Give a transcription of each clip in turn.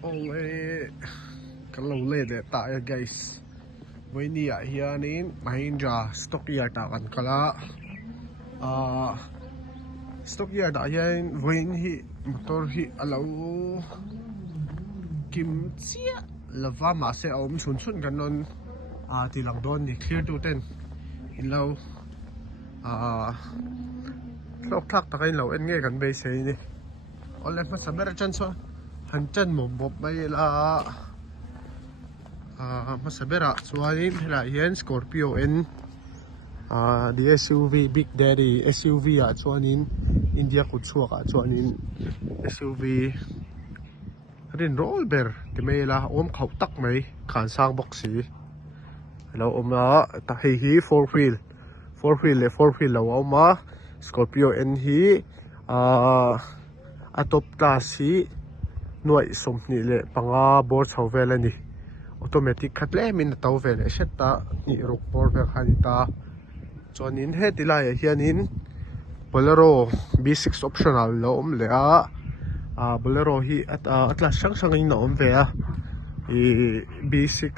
Ole kalau le de ta ya guys với ni à hianin Mahindra Stockyard ta kan kala Stockyard da hian với hi motor hi alo kim chia lava ma se om chun kan non ti lang don ni clear to ten in lo lok thak ta kain lo en nge kan be sei ni ole ma saber chan so han chan mo bob mai la masabera chuanin hela hian Scorpio N the SUV Big Daddy SUV chuanin India kut chuak chuanin SUV rin roll ber ti mai la om khau tak mai khan sang box si hello oma ta hi four wheel lo oma Scorpio N hi a top class hi nuai som ni le panga bor chho vel ani automatic khatle min tau vel seta ni rok bor vel khanita chonin he tilai hianin Bolero B6 optional lo om le Bolero hi atla sang sang in om ve B6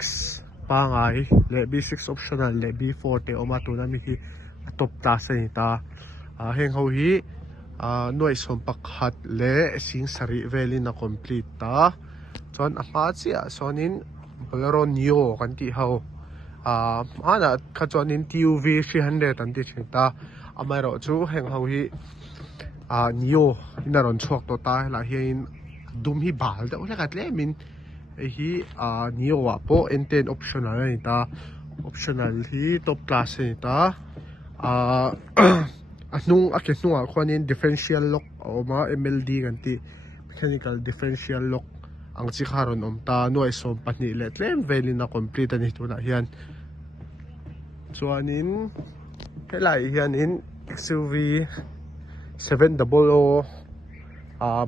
pangai le B6 optional le B40 oma tu na mi hi top class ani ta heng ho hi noi som pakhat le sing sari velin na complete ta chon a chia sonin Bolero Neo kan ti ho ana kha chonin TUV 300 an ti chita amai ro chu heng ho hi Neo inaron chuak to ta la hian dum hi bal da ula kat le min hi Neo wa po N10 optional ani ta optional hi top class ani ta anung akesnua khwanin differential lock oma MLD kan ti mechanical differential lock ang chi kharon om ta nuai som pahnih le tlem velin na complete ani tuna hian chuanin helai hianin XUV 700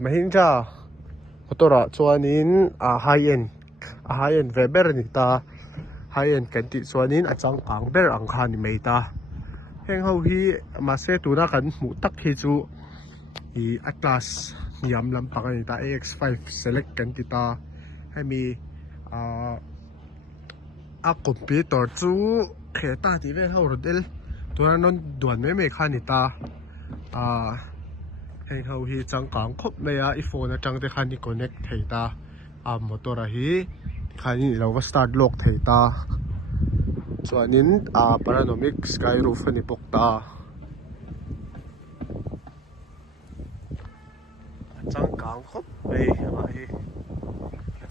Mahindra motora chuanin high end Weber ni ta high end kan ti chuanin achang ang ber ang kha ni mai ta heng ho hi ma se tuna kan mu tak hi chu i Atlas yam lampang ani ta AX5 select kan ti ta hemi a computer chu kheta ti ve ho rodel tuna non duan me kha ni ta heng ho hi changkang khop me a iphone a chang te khan ni connect thei ta motor a hi khani lo wa start lock thei ta chuanin panoramic sky roof ani bok ta changkang khop me hi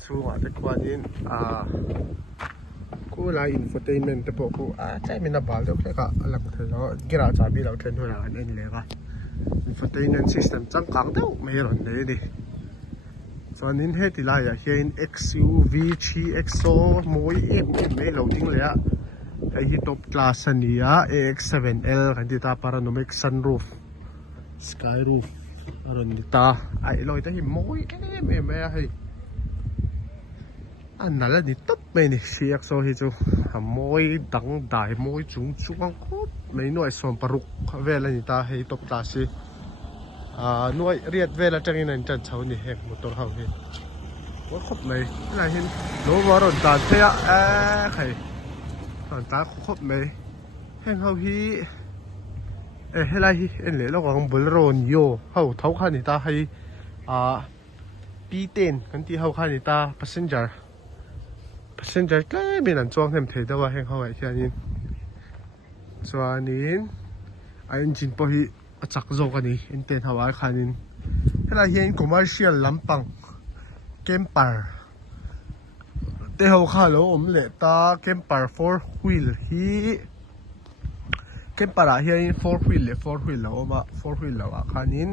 chunga te kwanin ku la infotainment te po ku chai mina bal deuh ka alam the lo gira cha bi lo tren hona an en le ga infotainment system changkang deuh me ron le ni chuanin he ti la ya hian XUV 3XO moi em me lo ding le a hi top class ani AX7L kan ti ta panoramic sunroof sky roof aron ni ta ai loi ta hi moi em hei an nala ni top me ni CXO hi chu moi dang dai moi chung chuang khop me noi som paruk vel ani ta hei top class hi noi riat vel atangin an chan chho ni hek motor ho hi wa khop me la hin lo waron ta thea khai tan ta khop me heng ho hi helai hi en le lo ang Bolero Neo ho thau kha ni ta hei P10 kan ti ho kha ni ta passenger tle min an chuang hem thei dawa heng ho ai hianin chuanin a engine po hi achak zo ani N10 hawa khanin helai hian commercial lampang camper te ho kha lo om le ta camper 4 wheel hi camper a hian 4 wheel lo oma 4 wheel lo khanin